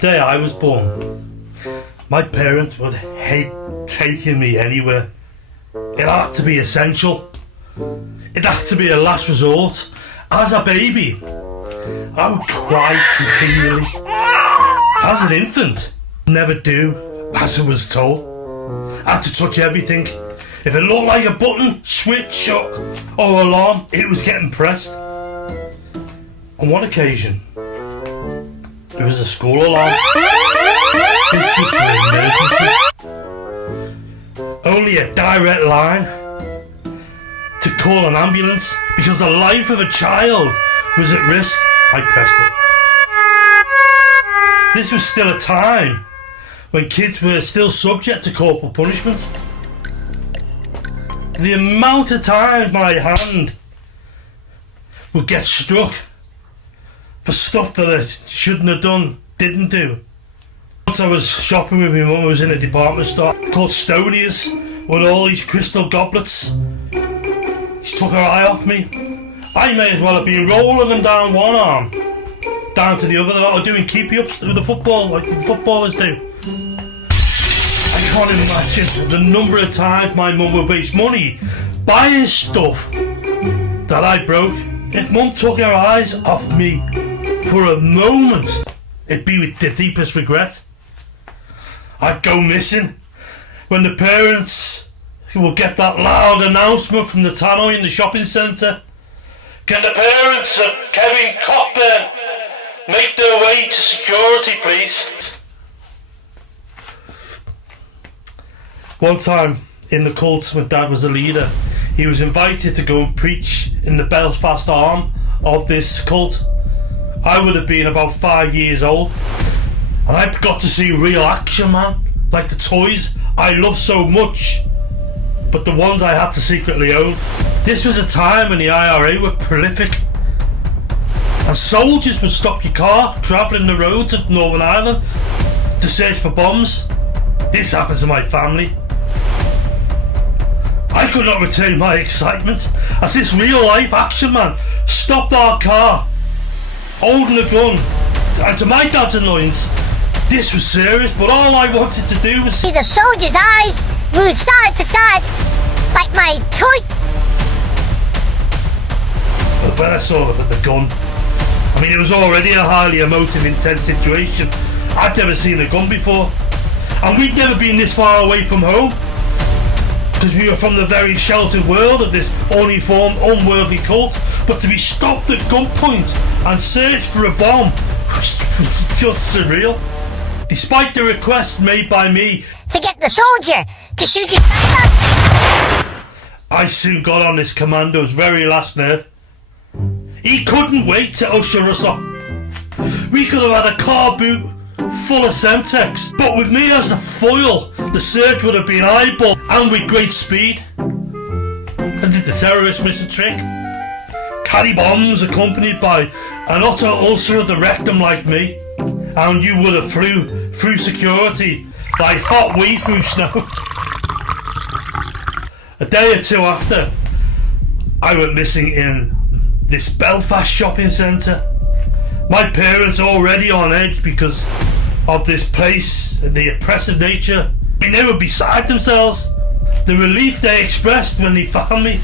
The day I was born, my parents would hate taking me anywhere. It had to be essential. It had to be a last resort. As a baby, I would cry continually. As an infant, never do as I was told. I had to touch everything. If it looked like a button, switch, or alarm, it was getting pressed. On one occasion, it was a school alarm. This was for emergency. Only a direct line to call an ambulance because the life of a child was at risk. I pressed it. This was still a time when kids were still subject to corporal punishment. The amount of times my hand would get struck for stuff that I shouldn't have done, didn't do. Once I was shopping with my mum, I was in a department store called Stonia's with all these crystal goblets. She took her eye off me. I may as well have been rolling them down one arm, down to the other, or doing keepy-ups with the football, like the footballers do. I can't imagine the number of times my mum would waste money buying stuff that I broke. If mum took her eyes off me for a moment, it'd be with the deepest regret. I'd go missing when the parents will get that loud announcement from the tannoy in the shopping centre. Can the parents of Kevin Cockburn make their way to security, please? One time in the cult when Dad was a leader, he was invited to go and preach in the Belfast arm of this cult. I would have been about 5 years old, and I got to see real action, man, like the toys I love so much, but the ones I had to secretly own. This was a time when the IRA were prolific, and soldiers would stop your car travelling the roads of Northern Ireland to search for bombs. This happened to my family. I could not retain my excitement as this real life action man stopped our car, holding a gun, and to my dad's annoyance, this was serious, but all I wanted to do was see the soldier's eyes move side to side like my toy. But when I saw the gun, I mean, it was already a highly emotive, intense situation. I'd never seen a gun before, and we'd never been this far away from home, because we were from the very sheltered world of this uniformed, unworldly cult. But to be stopped at gunpoint and searched for a bomb was just surreal. Despite the request made by me to get the soldier to shoot you, I soon got on this commando's very last nerve. He couldn't wait to usher us up. We could have had a car boot full of Semtex, but with me as the foil, the search would have been eyeball and with great speed. And did the terrorists miss a trick? Carry bombs accompanied by an utter ulcer of the rectum like me, and you would have flew through security like hot wheat through snow. A day or two after, I went missing in this Belfast shopping centre. My parents already on edge because of this place and the oppressive nature. They were beside themselves. The relief they expressed when they found me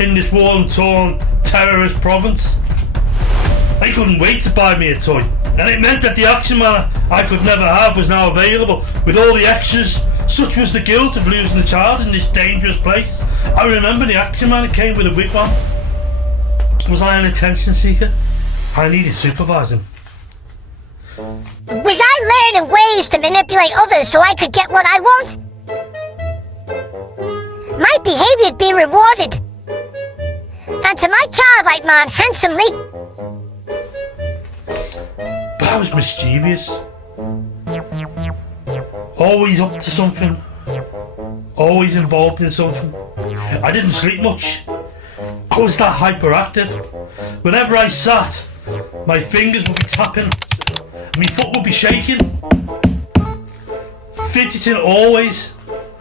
in this war-torn terrorist province. They couldn't wait to buy me a toy, and it meant that the action man I could never have was now available with all the extras. Such was the guilt of losing a child in this dangerous place. I remember the action man came with a wigwam. Was I an attention seeker? I needed supervising. Was I learning ways to manipulate others so I could get what I want? My behaviour had been rewarded. And to my childlike man, handsomely. But I was mischievous. Always up to something. Always involved in something. I didn't sleep much. I was that hyperactive. Whenever I sat, my fingers would be tapping. My foot would be shaking. Fidgeting always.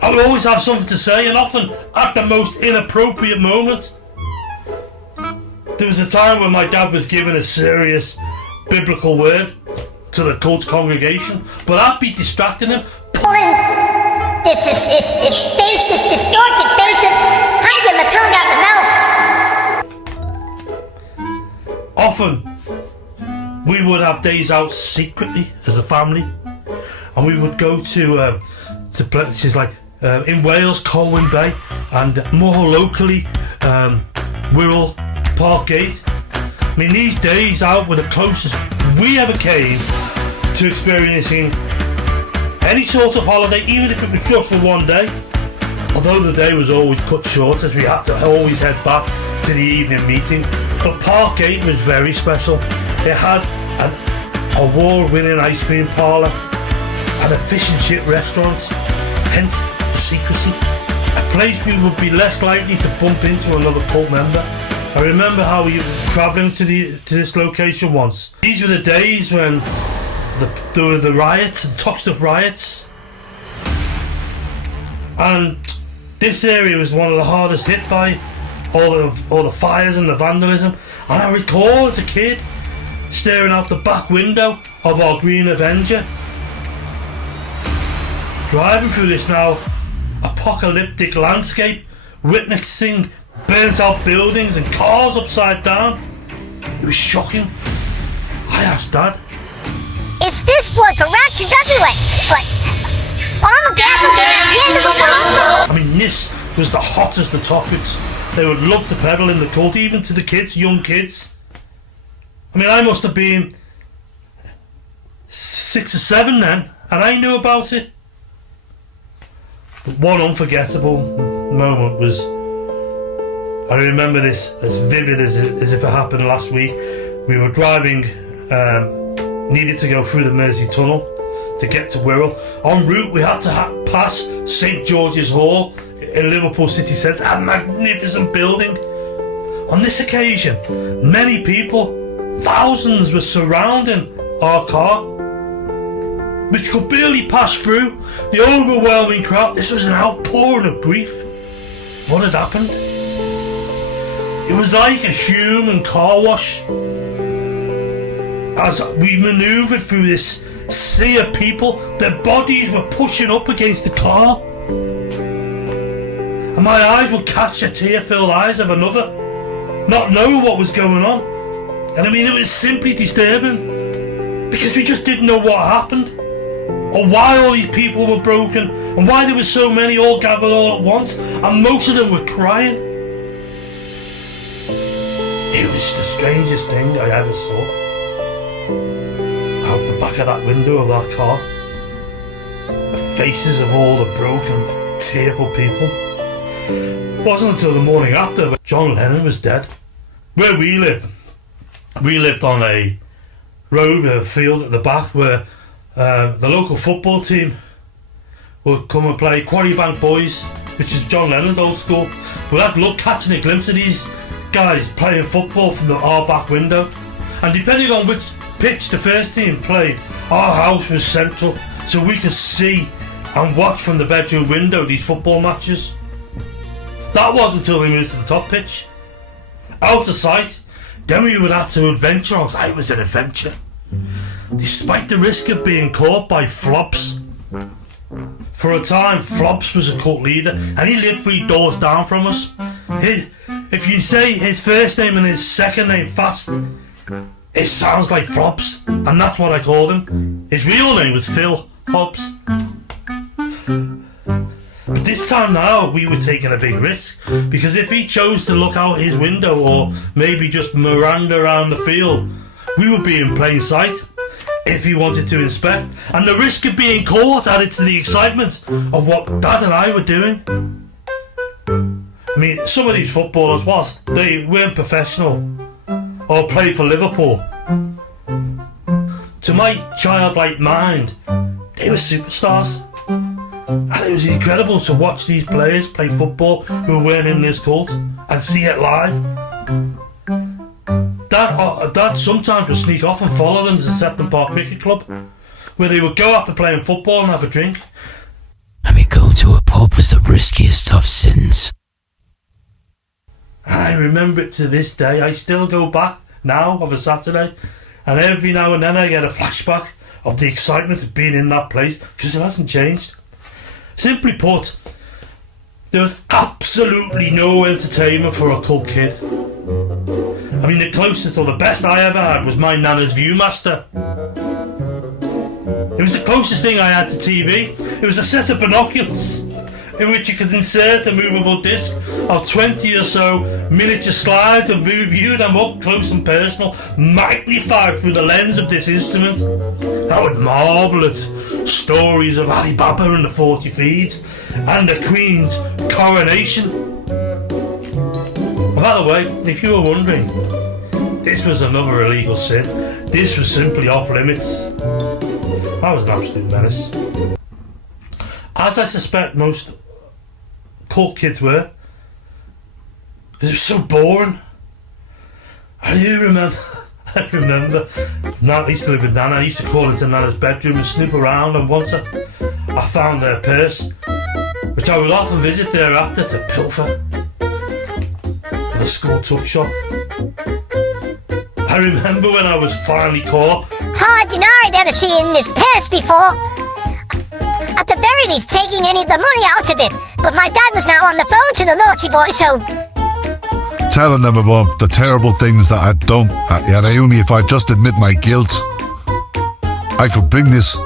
I would always have something to say, and often at the most inappropriate moment. There was a time when my dad was given a serious biblical word to the cult congregation, but I'd be distracting him. Pulling this face, this distorted face, and hanging the tongue out the mouth. Often, we would have days out secretly as a family, and we would go to places like in Wales, Colwyn Bay, and more locally, Wirral, Parkgate. I mean, these days out were the closest we ever came to experiencing any sort of holiday, even if it was just for one day. Although the day was always cut short, as we had to always head back to the evening meeting. But Parkgate was very special. It had an award-winning ice cream parlour, and a fish and chip restaurant, hence the secrecy. A place we would be less likely to bump into another cult member. I remember how we were travelling to this location once. These were the days when there were the riots, the Toxteth riots, and this area was one of the hardest hit by all the fires and the vandalism. And I recall as a kid staring out the back window of our Green Avenger, driving through this now apocalyptic landscape, witnessing burnt out buildings and cars upside down. It was shocking. I asked Dad, Is this what the rapture's everywhere? Like, Armageddon, the end of the world? I mean, this was the hottest of topics. They would love to peddle in the cult, even to the kids, young kids. I mean, I must have been 6 or 7 then, and I knew about it. But one unforgettable moment was, I remember this as vivid as if it happened last week. We were driving, needed to go through the Mersey Tunnel to get to Wirral. En route, we had to pass St George's Hall in Liverpool city centre, a magnificent building. On this occasion, many people, thousands, were surrounding our car, which could barely pass through. The overwhelming crowd. This was an outpouring of grief. What had happened? It was like a human car wash. As we manoeuvred through this sea of people, their bodies were pushing up against the car, and my eyes would catch the tear-filled eyes of another, not knowing what was going on. And I mean, it was simply disturbing, because we just didn't know what happened, or why all these people were broken, and why there were so many all gathered all at once, and most of them were crying. It was the strangest thing I ever saw. Out the back of that window of that car, the faces of all the broken, tearful people. It wasn't until the morning after when John Lennon was dead. Where we lived on a road with a field at the back where the local football team would come and play Quarry Bank Boys, which is John Lennon's old school. But I'd look catching a glimpse of these guys playing football from our back window, and depending on which pitch the first team played, our house was central, so we could see and watch from the bedroom window these football matches. That wasn't until we moved to the top pitch, out of sight. Then we would have to adventure on. It was an adventure, despite the risk of being caught by Flops. For a time, Flops was a cult leader, and he lived 3 doors down from us. If you say his first name and his second name fast, it sounds like Flops, and that's what I called him. His real name was Phil Hobbs. But this time now, we were taking a big risk, because if he chose to look out his window, or maybe just Miranda around the field, we would be in plain sight if he wanted to inspect, and the risk of being caught added to the excitement of what Dad and I were doing. I mean, some of these footballers, whilst they weren't professional or played for Liverpool, to my childlike mind, they were superstars. And it was incredible to watch these players play football who weren't in this cult and see it live. Dad sometimes would sneak off and follow them to Sefton Park Cricket Club, where they would go after playing football and have a drink. And we go to a pub with the riskiest of sins. And I remember it to this day. I still go back now of a Saturday, and every now and then I get a flashback of the excitement of being in that place, because it hasn't changed. Simply put, there was absolutely no entertainment for a cult kid. I mean, the closest or the best I ever had was my Nana's Viewmaster. It was the closest thing I had to TV. It was a set of binoculars in which you could insert a movable disc of 20 or so miniature slides and view them up close and personal, magnified through the lens of this instrument. I would marvel at stories of Ali Baba and the 40 Thieves and the Queen's coronation. And by the way, if you were wondering, this was another illegal sin. This was simply off limits. I was an absolute menace. As I suspect most cult kids were, because it was so boring. I remember, I used to live with Nana. I used to crawl into Nana's bedroom and snoop around, and once I found her purse, which I would often visit thereafter to pilfer for the school tuck shop. I remember when I was finally caught. Hard deny I'd ever seen this purse before. At the very least, taking any of the money out of it. But my dad was now on the phone to the naughty boy, so... Telling them about the terrible things that I'd done. Yet only if I just admit my guilt, I could bring this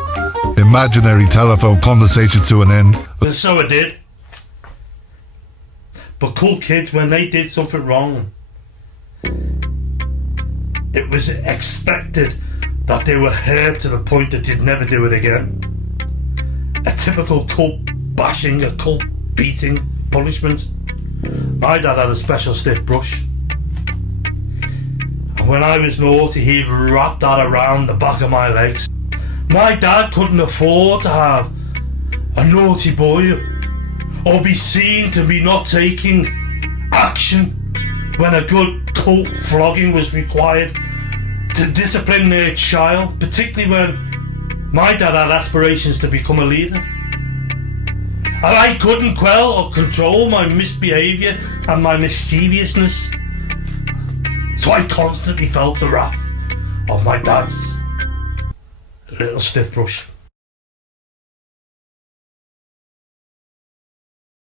imaginary telephone conversation to an end. And so I did. But cool kids, when they did something wrong, it was expected that they were hurt to the point that they'd never do it again. A typical cult bashing, a cult beating punishment. My dad had a special stiff brush. And when I was naughty, he'd wrap that around the back of my legs. My dad couldn't afford to have a naughty boy or be seen to be not taking action when a good cult flogging was required to discipline their child, particularly when my dad had aspirations to become a leader. And I couldn't quell or control my misbehaviour and my mischievousness. So I constantly felt the wrath of my dad's little stiff brush.